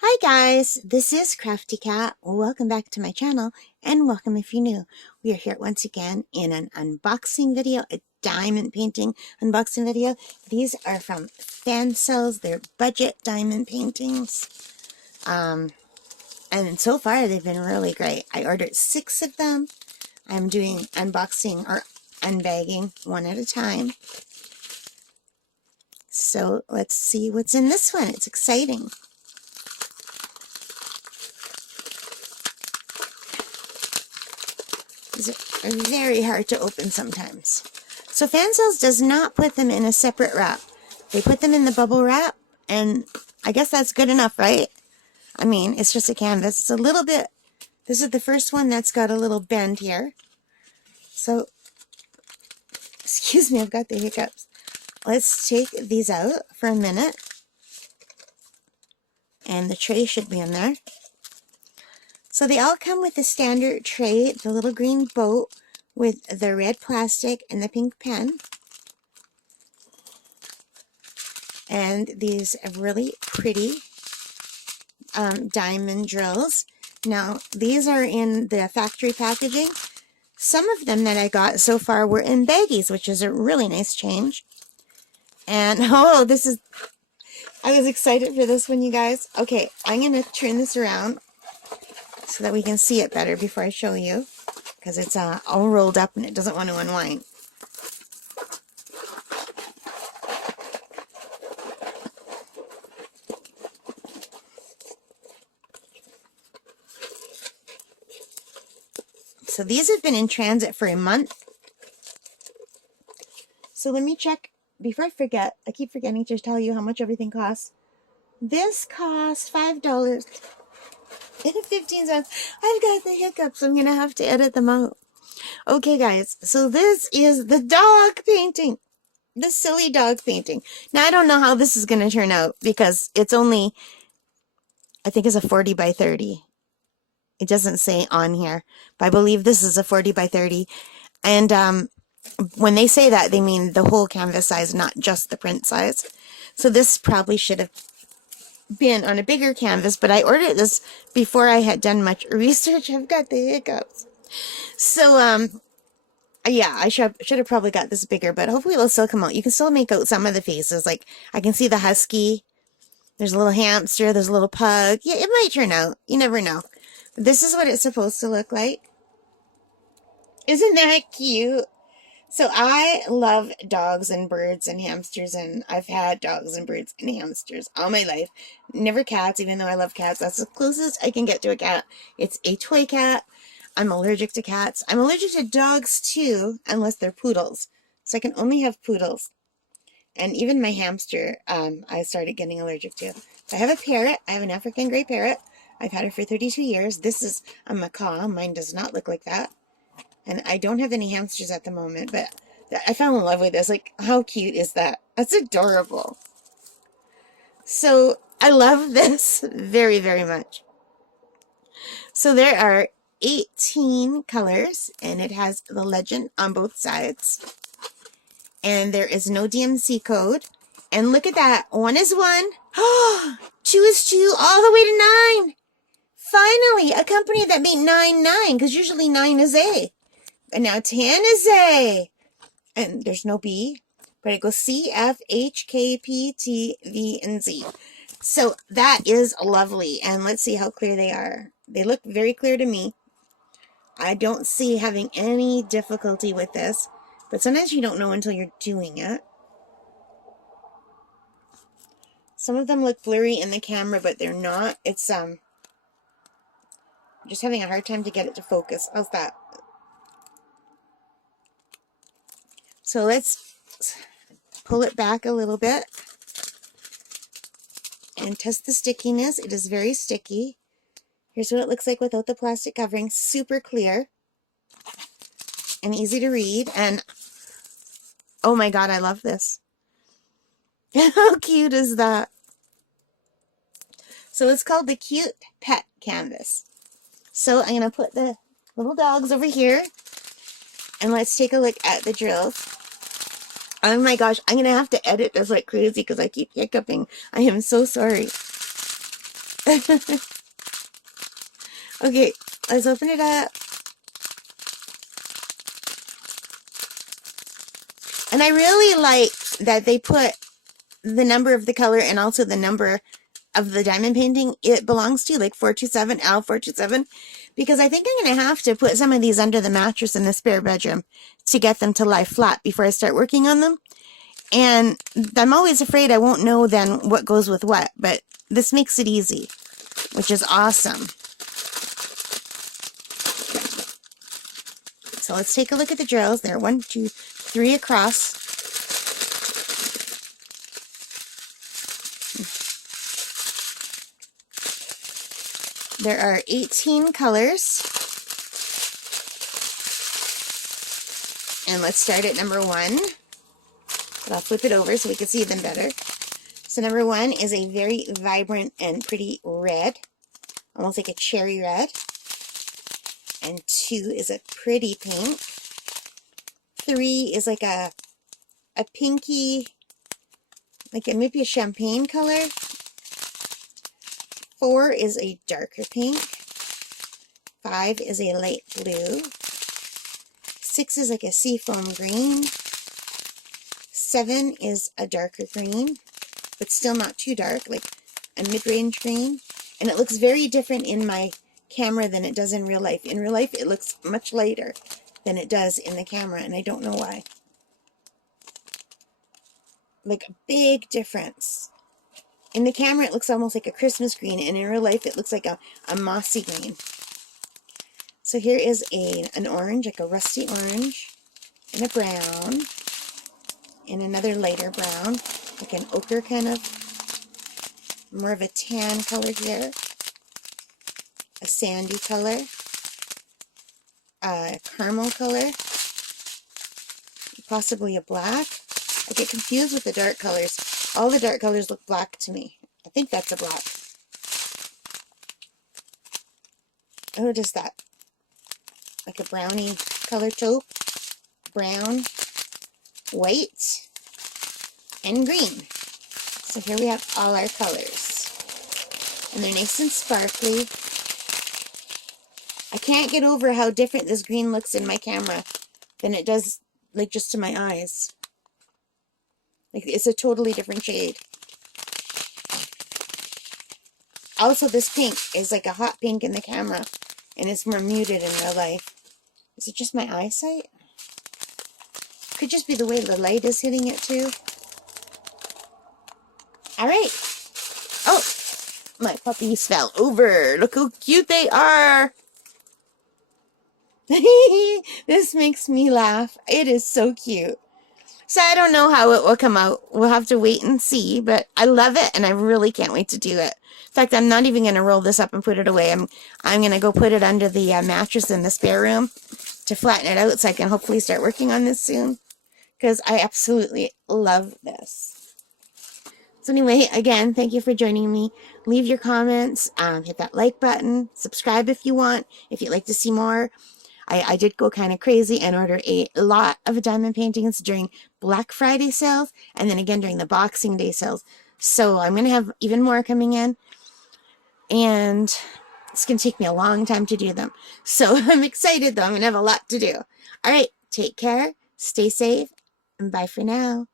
Hi guys, this is Crafty Cat. Welcome back to my channel and welcome if you're new. We are here once again in an unboxing video, a diamond painting unboxing video. These are from Fansells. They're budget diamond paintings. And so far they've been really great. I ordered 6 of them. I'm doing unboxing or unbagging one at a time. So let's see what's in this one. It's exciting. These are very hard to open sometimes. So Fansells does not put them in a separate wrap. They put them in the bubble wrap, and I guess that's good enough, right? I mean, it's just a canvas. It's a little bit, this is the first one that's got a little bend here. So, excuse me, I've got the hiccups. Let's take these out for a minute. And the tray should be in there. So they all come with the standard tray, the little green boat with the red plastic and the pink pen. And these really pretty diamond drills. Now, these are in the factory packaging. Some of them that I got so far were in baggies, which is a really nice change. And, oh, this is, I was excited for this one, you guys. Okay, I'm going to turn this around so that we can see it better before I show you, because it's all rolled up and it doesn't want to unwind. So these have been in transit for a month. So let me check, before I forget, I keep forgetting to tell you how much everything costs. This costs $5. 15 cents. I've got the hiccups. I'm going to have to edit them out. Okay, guys. So this is the dog painting. The silly dog painting. Now, I don't know how this is going to turn out because it's only, I think it's a 40 by 30. It doesn't say on here, but I believe this is a 40 by 30. And when they say that, they mean the whole canvas size, not just the print size. So this probably should have been on a bigger canvas, but I ordered this before I had done much research. I've got the hiccups. So, yeah, I should have probably got this bigger, but hopefully it'll still come out. You can still make out some of the faces. Like, I can see the husky. There's a little hamster. There's a little pug. Yeah, it might turn out. You never know. This is what it's supposed to look like. Isn't that cute? So I love dogs and birds and hamsters, and I've had dogs and birds and hamsters all my life. Never cats, even though I love cats. That's the closest I can get to a cat. It's a toy cat. I'm allergic to cats. I'm allergic to dogs too, unless they're poodles. So I can only have poodles. And even my hamster, I started getting allergic to. So I have a parrot. I have an African gray parrot. I've had her for 32 years. This is a macaw. Mine does not look like that. And I don't have any hamsters at the moment, but I fell in love with this. Like, how cute is that? That's adorable. So I love this very, very much. So there are 18 colors, and it has the legend on both sides. And there is no DMC code. And look at that. 1 is 1. 2 is 2, all the way to 9. Finally, a company that made 9, 9, because usually 9 is A. And now 10 is A. And there's no B, but it goes C, F, H, K, P, T, V, and Z. So that is lovely. And let's see how clear they are. They look very clear to me. I don't see having any difficulty with this, but sometimes you don't know until you're doing it. Some of them look blurry in the camera, but they're not. It's just having a hard time to get it to focus. How's that? So let's pull it back a little bit and test the stickiness. It is very sticky. Here's what it looks like without the plastic covering. Super clear and easy to read. And oh my God, I love this. How cute is that? So it's called the Cute Pet Canvas. So I'm going to put the little dogs over here and let's take a look at the drills. Oh my gosh, I'm going to have to edit this like crazy because I keep hiccuping. I am so sorry. Okay, let's open it up. And I really like that they put the number of the color and also the number of the diamond painting it belongs to, like 427, L427, because I think I'm going to have to put some of these under the mattress in the spare bedroom to get them to lie flat before I start working on them. And I'm always afraid I won't know then what goes with what, but this makes it easy, which is awesome. So let's take a look at the drills. There are 1, 2, 3 across. There are 18 colors. And let's start at number 1. But I'll flip it over so we can see them better. So number 1 is a very vibrant and pretty red, almost like a cherry red. And 2 is a pretty pink. 3 is like a pinky, like maybe a champagne color. 4 is a darker pink. 5 is a light blue. 6 is like a seafoam green. 7 is a darker green, but still not too dark, like a mid-range green. And it looks very different in my camera than it does in real life. In real life, it looks much lighter than it does in the camera, and I don't know why. Like a big difference. In the camera, it looks almost like a Christmas green, and in real life, it looks like a mossy green. So here is an orange, like a rusty orange, and a brown, and another lighter brown, like an ochre kind of, more of a tan color here, a sandy color, a caramel color, possibly a black. I get confused with the dark colors. All the dark colors look black to me. I think that's a black. Oh, just that. Like a brownie color taupe. Brown, white, and green. So here we have all our colors. And they're nice and sparkly. I can't get over how different this green looks in my camera than it does, like, just to my eyes. Like, it's a totally different shade. Also, this pink is like a hot pink in the camera, and it's more muted in real life. Is it just my eyesight? Could just be the way the light is hitting it, too. Alright. Oh, my puppies fell over. Look how cute they are. This makes me laugh. It is so cute. So I don't know how it will come out. We'll have to wait and see, but I love it, and I really can't wait to do it. In fact, I'm not even going to roll this up and put it away. I'm going to go put it under the mattress in the spare room to flatten it out so I can hopefully start working on this soon, because I absolutely love this. So anyway, again, thank you for joining me. Leave your comments, hit that like button, subscribe if you want, if you'd like to see more. I did go kind of crazy and order a lot of diamond paintings during Black Friday sales and then again during the Boxing Day sales. So I'm going to have even more coming in, and it's going to take me a long time to do them. So I'm excited though. I'm going to have a lot to do. All right, take care, stay safe, and bye for now.